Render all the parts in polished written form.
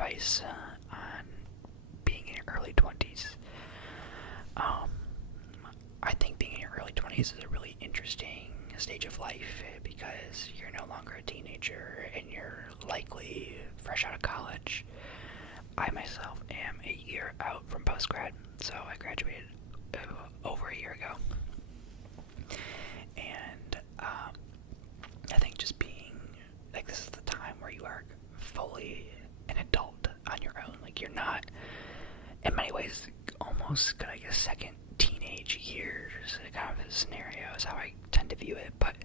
advice on being in your early 20s. I think being in your early 20s is a really interesting stage of life because you're no longer a teenager and you're likely fresh out of college. I myself am a year out from post-grad, so I graduated over a year ago. And I think just being, like, this is the time where you are fully an adult on your own. Like, you're not, in many ways, almost, I guess, second teenage years kind of a scenario is how I tend to view it, but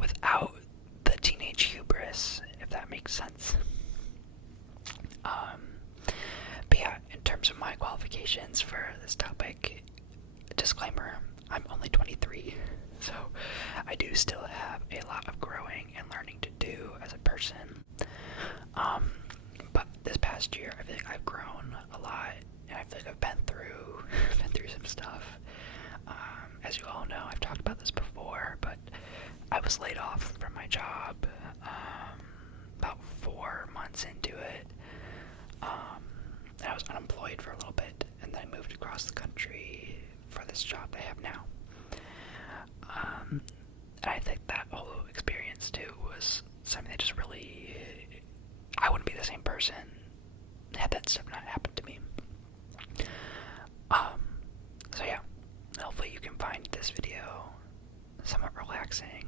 without the teenage hubris, if that makes sense. But yeah, in terms of my qualifications for this topic, disclaimer, I'm only 23, so I do still have a lot of growing and learning to do as a person. But this past year, I feel like I've grown a lot, and I feel like I've been through some stuff. As you all know, I've talked about this before, but I was laid off from my job about 4 months into it. I was unemployed for a little bit, and then I moved across the country for this job I have now. And I think that whole experience too was something that just really, I wouldn't be the same person had that stuff not happened to me. So yeah, hopefully you can find this video somewhat relaxing,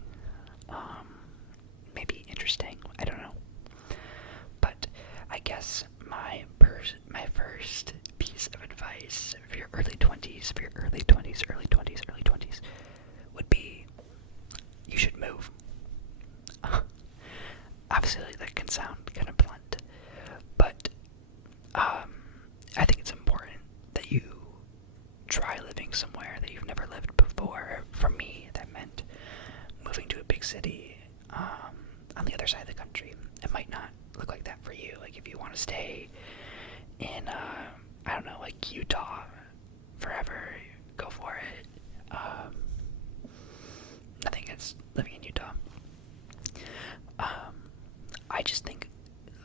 maybe interesting, I don't know. But I guess my first piece of advice for your early 20s, would be you should move. Obviously, that can sound kind of blunt, but I think it's important that you try living somewhere that you've never lived before. For me, that meant moving to a big city on the other side of the country. It might not look like that for you. Like, if you want to stay in, I don't know, like Utah forever, go for it. Nothing against living in Utah. I just think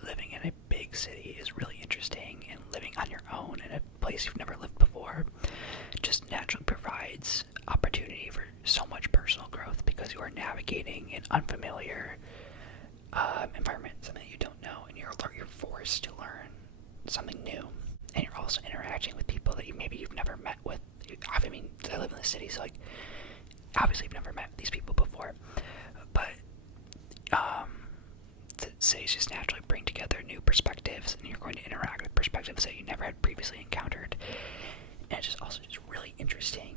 living in a big city is really interesting, and living on your own in a place you've never lived before just naturally provides opportunity for so much personal growth because you are navigating an unfamiliar environment, something that you don't know, and you're forced to learn something new. And you're also interacting with people that you've never met with. I mean, I live in the city, so like obviously you've never met these people before, but the cities just naturally bring together new perspectives, and you're going to interact with perspectives that you never had previously encountered. And it's just also just really interesting,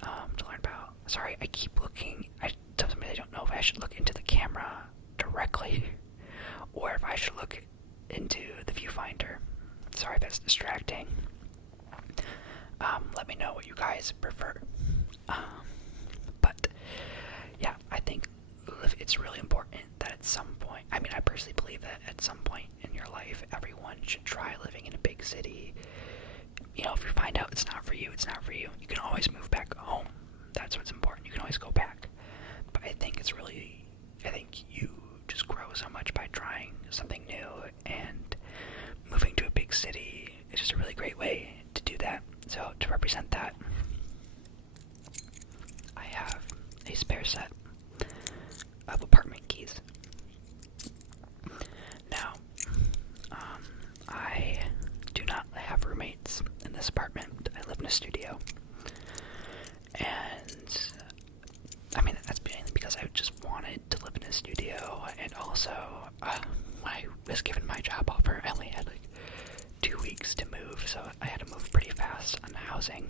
to learn about. Sorry, I keep looking. I don't know if I should look into the camera directly or if I should look into the viewfinder. Sorry if that's distracting. Let me know what you guys prefer. But yeah, I think it's really important that at some point, I mean, I personally believe that at some point in your life, everyone should try living in a big city. You know, if you find out it's not for you, it's not for you. You can always move back home. That's what's important. You can always go back. But I think you just grow so much by trying something new, and moving to a big city is just a really great way to do that. So to represent that, I have a spare set of apartment keys. Now, I do not have roommates in this apartment. I live in a studio. And I mean, that's mainly because I just wanted to live in a studio, and also when I was given my job offer, I only had like 2 weeks to move, so I had to move pretty fast on housing,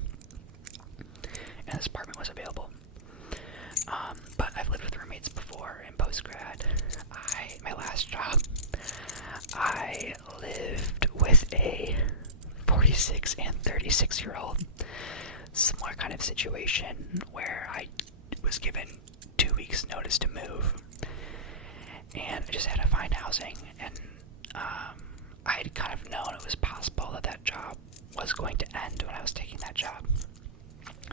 and this apartment was available. But I've lived with roommates before in post-grad. My last job, I lived with a 46 and 36-year-old. Similar kind of situation where I was given 2 weeks notice to move, and I just had to find housing, and I had kind of known it was possible that job was going to end when I was taking that job,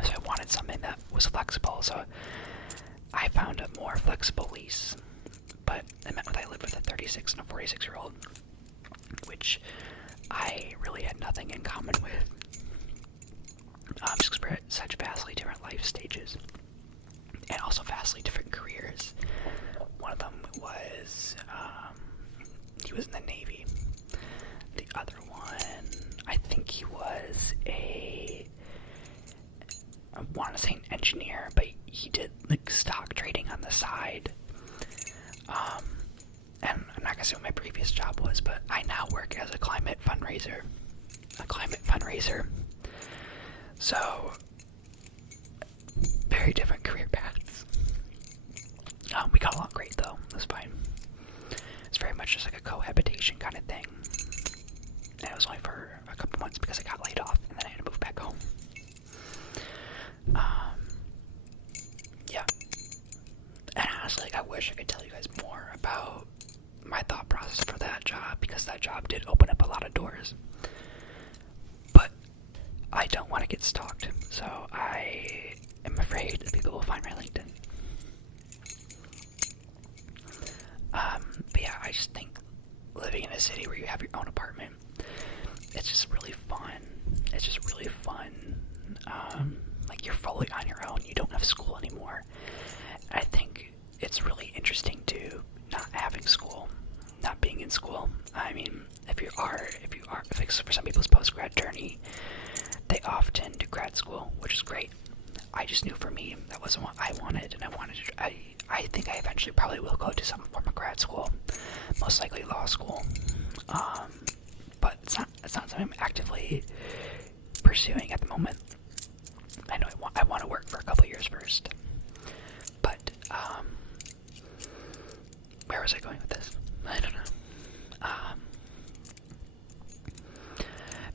so I wanted something that was flexible, so I found a more flexible lease, but it meant that I lived with a 36 and a 46-year-old, which I really had nothing in common with. Just because we're at such vastly different life stages, and also vastly different careers. One of them was, he was in the Navy. The other one, I think he was I want to say an engineer, but he did like stock trading on the side. And I'm not gonna say what my previous job was, but I now work as a climate fundraiser. So, very different career paths. We got along great though. It was fine. It's very much just like a cohabitation kind of thing. And it was only for a couple months because I got laid off and then I had to move back home. Yeah. And honestly, I wish I could tell you guys more about my thought process for that job, because that job did open up a lot of doors. But I don't want to get stalked, so I am afraid that people will find my LinkedIn. But yeah, I just think living in a city where you have your own apartment, it's just really fun. It's just really fun. Like, you're fully on your own. You don't have school anymore. I think it's really interesting too, not having school, not being in school. I mean, if you are, like, for some people's post-grad journey, they often do grad school, which is great. I just knew for me that wasn't what I wanted, and I think I eventually probably will go to some form of grad school, most likely law school. But it's not something I'm actively pursuing at the moment. I know I want to work for a couple years first. But where was I going with this? I don't know.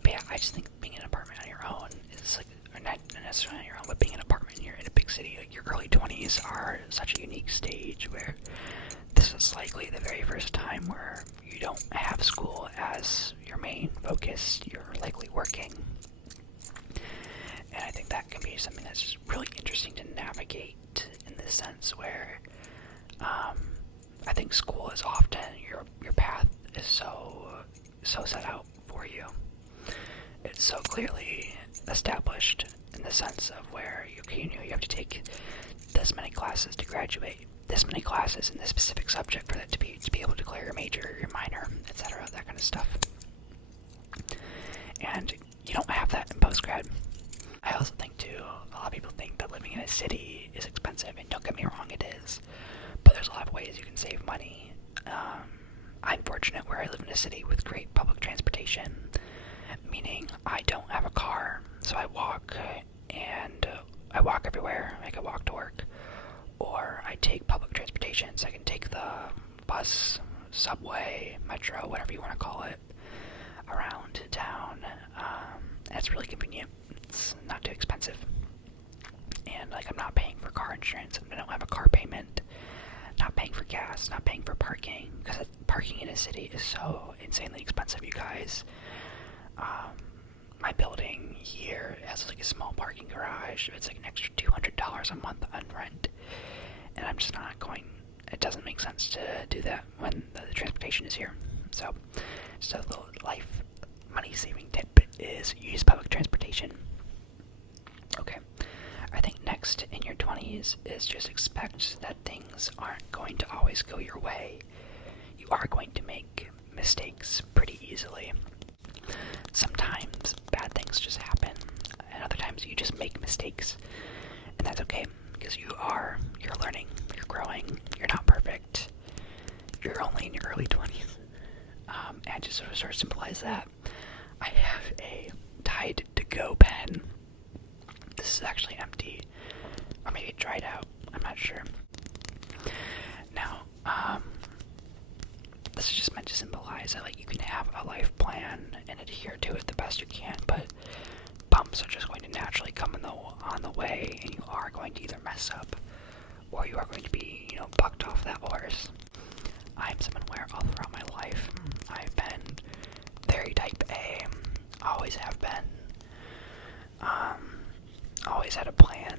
But yeah, I just think being in an apartment on your own is like, or not necessarily on your own, but being in an apartment and you're in a big city, like your early 20s are such a unique stage where this is likely the very first time where you don't have school as your main focus. You're likely working. And I think that can be something that's just really interesting to navigate, in the sense where I think school is often your path is so set out for you. It's so clearly established in the sense of where you have to take this many classes to graduate, this many classes in this specific subject for that to be able to declare your major, your minor, etc., that kind of stuff. And you don't have that in postgrad. I also think too, a lot of people think that living in a city is expensive, and don't get me wrong, it is. But there's a lot of ways you can save money. I'm fortunate where I live in a city with great public transportation, meaning I don't have a car, so I walk, and I walk everywhere. I can walk to work, or I take public transportation, so I can take the bus, subway, metro, whatever you want to call it, around town. And it's really convenient. It's not too expensive. And like, I'm not paying for car insurance. I don't have a car payment. Not paying for gas. Not paying for parking. Because parking in a city is so insanely expensive, you guys. My building here has like a small parking garage. It's like an extra $200 a month on rent. And I'm just not going. It doesn't make sense to do that when the transportation is here. So, just a little life money-saving tip is use public transportation. Okay, I think next in your 20s is just expect that things aren't going to always go your way. You are going to make mistakes pretty easily. Sometimes bad things just happen, and other times you just make mistakes, and that's okay, because you're learning, you're growing, you're not perfect, you're only in your early 20s. And just sort of symbolize that, I have a Tide to Go pen. This is actually empty, or maybe it dried out, I'm not sure. Now, this is just meant to symbolize that, like, you can have a life plan and adhere to it the best you can, but bumps are just going to naturally come on the way, and you are going to either mess up, or you are going to be, bucked off that horse. I'm someone where all throughout my life, I've been very type A, always have been, always had a plan,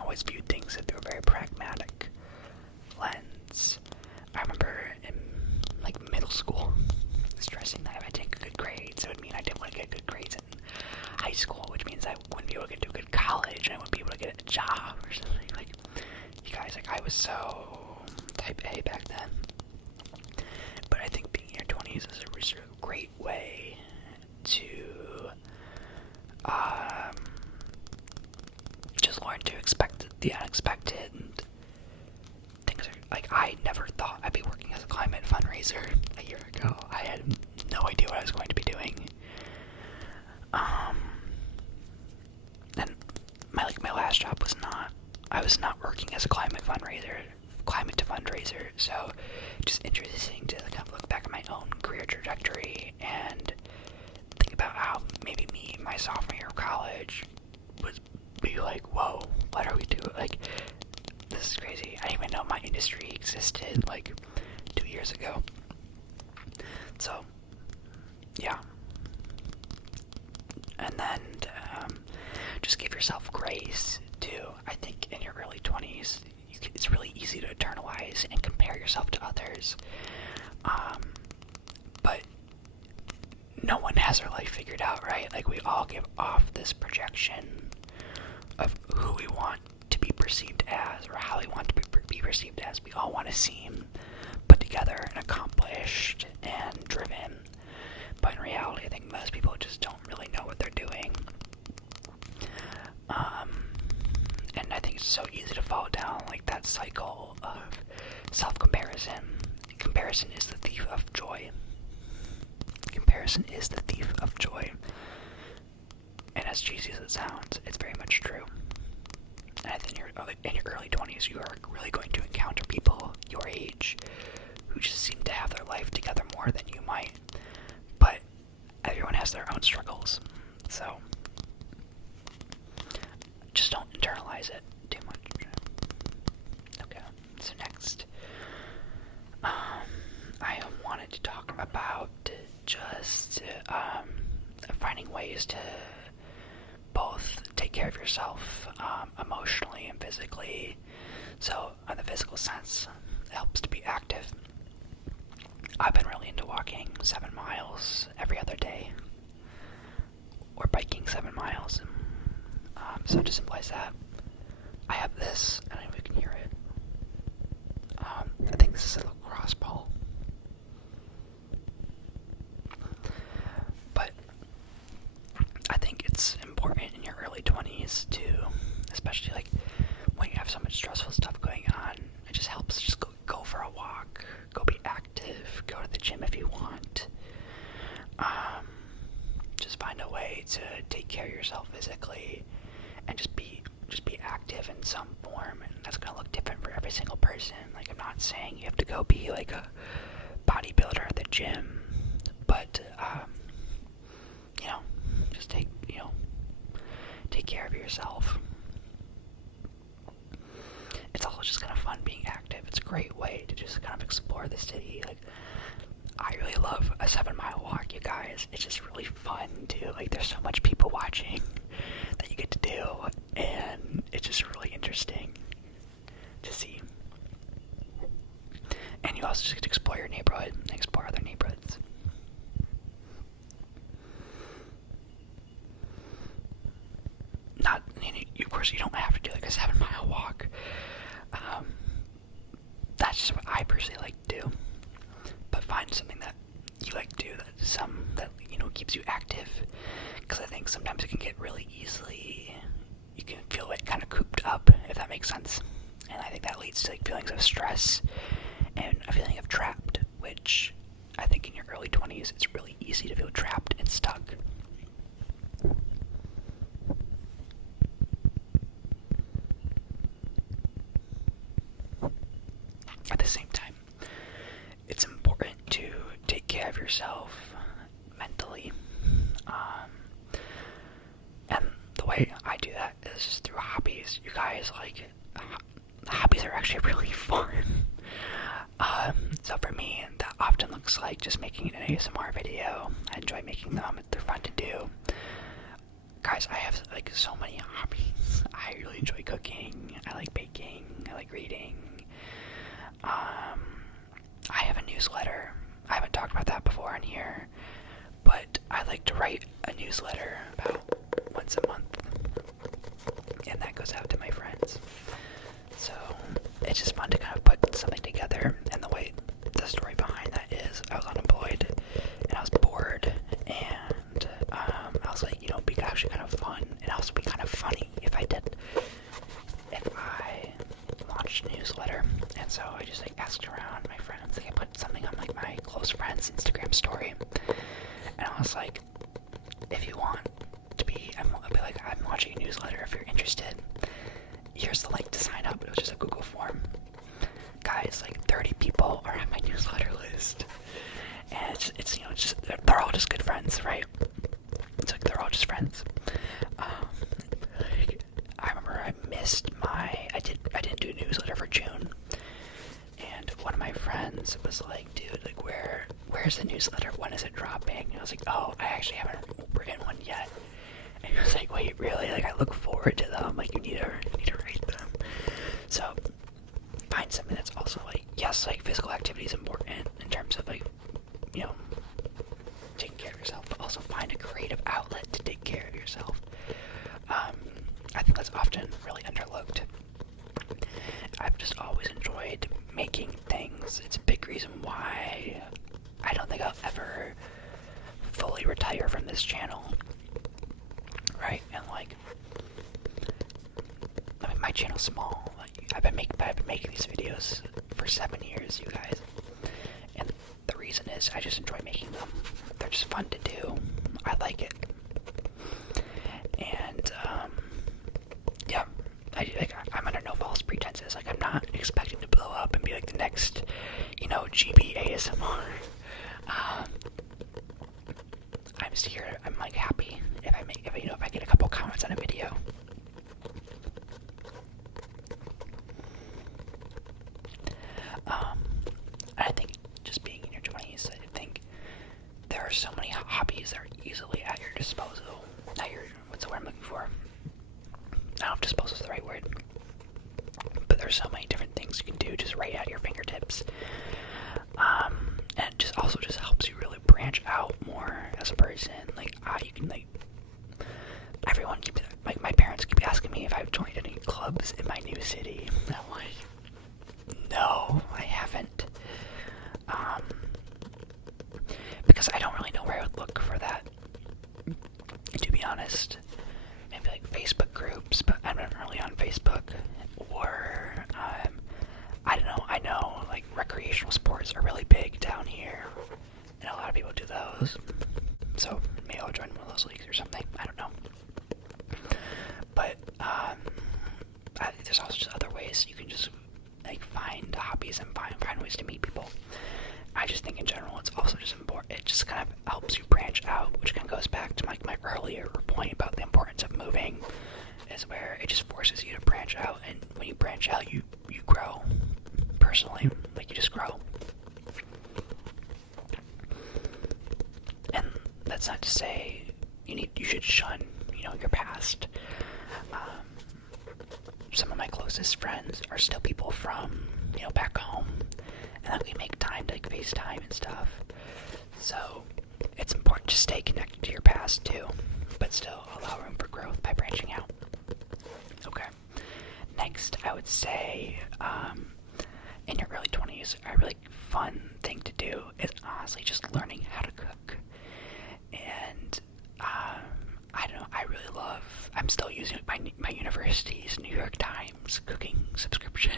always viewed things through a very pragmatic lens. I remember in, like, middle school, was so type A back then. But I think being in your 20s is a great way to just learn to expect the unexpected. And things are, like, I never thought I'd be working as a climate fundraiser a year ago. I had no idea what I was going to be doing. And my last job I was not working as a climate to fundraiser, so just interesting to kind of look back at my own career trajectory and think about how maybe me, my sophomore year of college, would be like, whoa, what are we doing? Like, this is crazy. I didn't even know my industry existed, like, 2 years ago. So, yeah. And then, just give yourself grace, too. I think in your early 20s, it's really easy to internalize and compare yourself to others. But no one has their life figured out, right? Like, we all give off this projection of who we want to be perceived as, or how we want to be perceived as. We all want to seem put together and accomplished and driven. But in reality, I think most people just don't really know what they're doing. And I think it's so easy to fall down like that cycle of self-comparison. Comparison is the thief of joy. Comparison is the thief of joy. And as cheesy as it sounds, it's very much true. And I think in your early 20s, you are really going to encounter people your age who just seem to have their life together more than you might. But everyone has their own struggles. So just don't internalize it too much. Okay, so next, I wanted to talk about just finding ways to both take care of yourself emotionally and physically. So in the physical sense, it helps to be active. I've been really into walking 7 miles every other day, or biking 7 miles. So to symbolize that, I have this, I don't know if you can hear it. I think this is a lacrosse ball. But I think it's important in your early 20s to, especially like when you have so much stressful stuff going on, it just helps just go for a walk, go be active, go to the gym if you want. Just find a way to take care of yourself physically and just be active in some form, and that's gonna look different for every single person. Like, I'm not saying you have to go be like a bodybuilder at the gym, but just take care of yourself. It's also just kind of fun being active. It's a great way to just kind of explore the city. Like, I really love a 7-mile walk, you guys. It's just really fun too. Like, there's so much people watching that you get to do, and it's just really interesting to see. And you also just get to explore your neighborhood and explore other neighborhoods. Of course, you don't have to do like a 7-mile walk. That's just what I personally like to do. But find something that you like to do that keeps you active, because I think sometimes it can get really easily, you can feel it kind of cooped up, if that makes sense. And I think that leads to like feelings of stress and a feeling of trapped, which I think in your early 20s it's really easy to feel trapped and stuck. At the same time, it's important to take care of yourself mentally. And the way I do that is just through hobbies. You guys, like, hobbies are actually really fun. So for me, that often looks like just making an ASMR video. I enjoy making them. They're fun to do. Guys, I have like so many hobbies. I really enjoy cooking. I like baking. I like reading. I have a newsletter. I haven't talked about that before on here, but I like to write a newsletter about once a month, and that goes out to my friends. So it's just fun so I just like asked around my friends. Like I put something on like my close friends' Instagram story, and I was like, if you want to be, I'll be like, I'm launching a newsletter. If you're interested, here's the link to sign up. It was just a Google form. Guys, like 30 people are on my newsletter list, and it's just they're all just good friends, right? It's like they're all just friends. I remember I didn't do a newsletter for June, and one of my friends was like, dude, like where's the newsletter? When is it dropping? And I was like, oh, I actually haven't written one yet. And he was like, wait, really? Like I look forward to them. Like you need to write them. So find something that's also like, yes, like physical activity is important in terms of like, taking care of yourself, but also find a creative outlet to take care of yourself. I think that's often really underlooked. I've just always enjoyed making things. It's a big reason why I don't think I'll ever fully retire from this channel. Right? And like, I mean, my channel's small. Like, I've been making these videos for 7 years, you guys. And the reason is I just enjoy making them. They're just fun to do. I like it. And yeah, I'm under no false pretenses. Like I'm not expecting to blow up and be like the next, GB ASMR. I'm just here. I'm like happy if I get a couple comments on a video. I think just being in your 20s, I think there are so many hobbies that are easily at your disposal. What's the word I'm looking for? I don't know if disposal is the right word. But there's so many different things you can do just right at your fingertips. And it just also just helps you really branch out more as a person. Like, you can everyone keeps, like, my parents keep asking me if I've joined any clubs in my new city. And I'm like, no, I haven't. Because I don't really know where I would look for that, to be honest. Maybe like Facebook groups, but I'm not really on Facebook. Or, I don't know, I know like recreational sports are really big down here, and a lot of people do those. So maybe I'll join one of those leagues or something, I don't know. But, there's also just other ways you can just like find hobbies and find ways to meet people. I just think in general it's also just important. It just kind of helps you branch out, which kind of goes back to my earlier point about the importance of moving, is where it just forces you to branch out, and when you branch out, you grow. Personally, like you just grow. And that's not to say you should shun, your past. Some of my closest friends are still people from, back home. And then we make time to like FaceTime and stuff. So it's important to stay connected to your past too, but still allow room for growth by branching out. Okay. Next, I would say, in your early 20s, a really fun thing to do is honestly just learning how to cook. And I don't know, I'm still using my university's New York Times cooking subscription.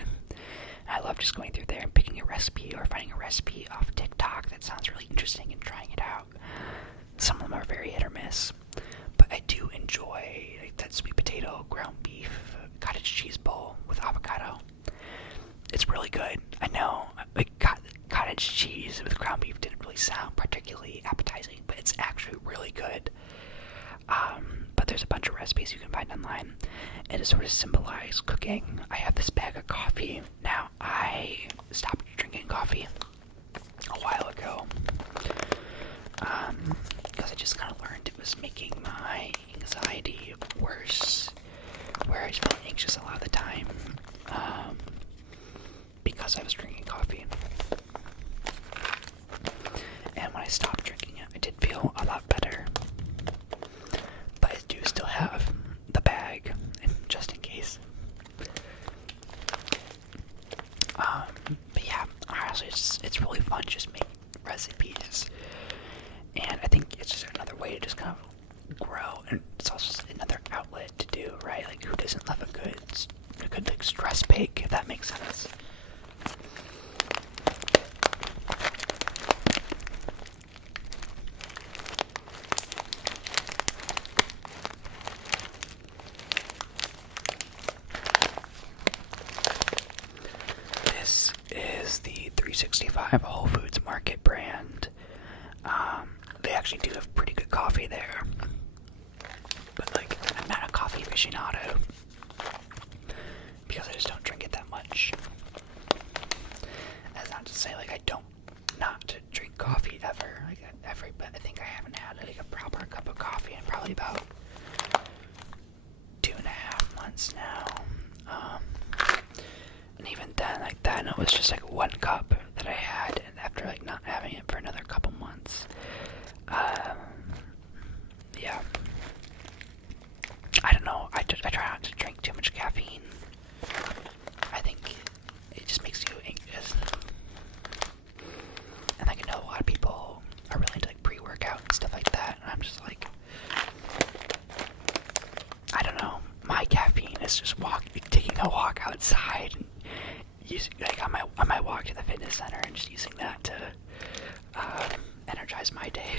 I love just going through there and picking a recipe or finding a recipe off TikTok that sounds really interesting and trying it out. Some of them are very hit or miss, but I do enjoy like that sweet potato, ground beef, cottage cheese bowl with avocado. It's really good. I know, like cottage cheese with ground beef didn't really sound particularly appetizing, but it's actually really good. But there's a bunch of recipes you can find online, and to sort of symbolize cooking, I have this bag of coffee. Now, I stopped drinking coffee a while ago, because I just kind of learned it was making my anxiety worse, where I just felt anxious a lot of the time, because I was drinking coffee. And when I stopped drinking it, I did feel a lot better. But I do still have the bag, just in case. But yeah, honestly, it's really fun just making recipes. And I think it's just another way to just kind of grow. And it's also another outlet to do, right? Like, who doesn't love a good like, stress bake, if that makes sense. I have a Whole Foods Market brand. They actually do have pretty good coffee there. But, like, I'm not a coffee aficionado. Because I just don't drink it that much. That's not to say, like, I don't not drink coffee ever. Like, but I think I haven't had, like, a proper cup of coffee in probably about 2.5 months now. And even then, like, then it was just, like, 1 cup that I had, and after, like, not having it for another couple months. Yeah. I don't know, I try not to drink too much caffeine. I think it just makes you anxious. And like, I know a lot of people are really into like pre-workout and stuff like that, and I'm just like, I don't know, my caffeine is just taking a walk outside and using, like, on my walk to the fitness center and just using that to energize my day.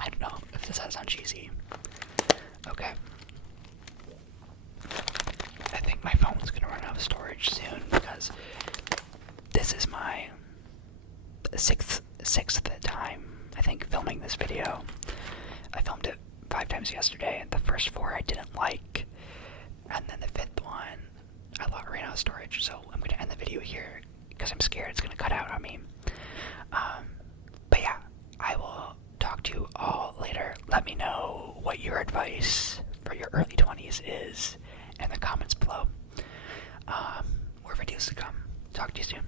I don't know if this sounds cheesy. Okay. I think my phone's gonna run out of storage soon because this is my sixth time, I think, filming this video. I filmed it 5 times yesterday, and the first 4 I didn't like, and then the 5th one I ran out of storage, so I'm gonna end the video here because I'm scared it's gonna cut out on me. But yeah, I will talk to you all later. Let me know what your advice for your early 20s is in the comments below. More videos to come. Talk to you soon.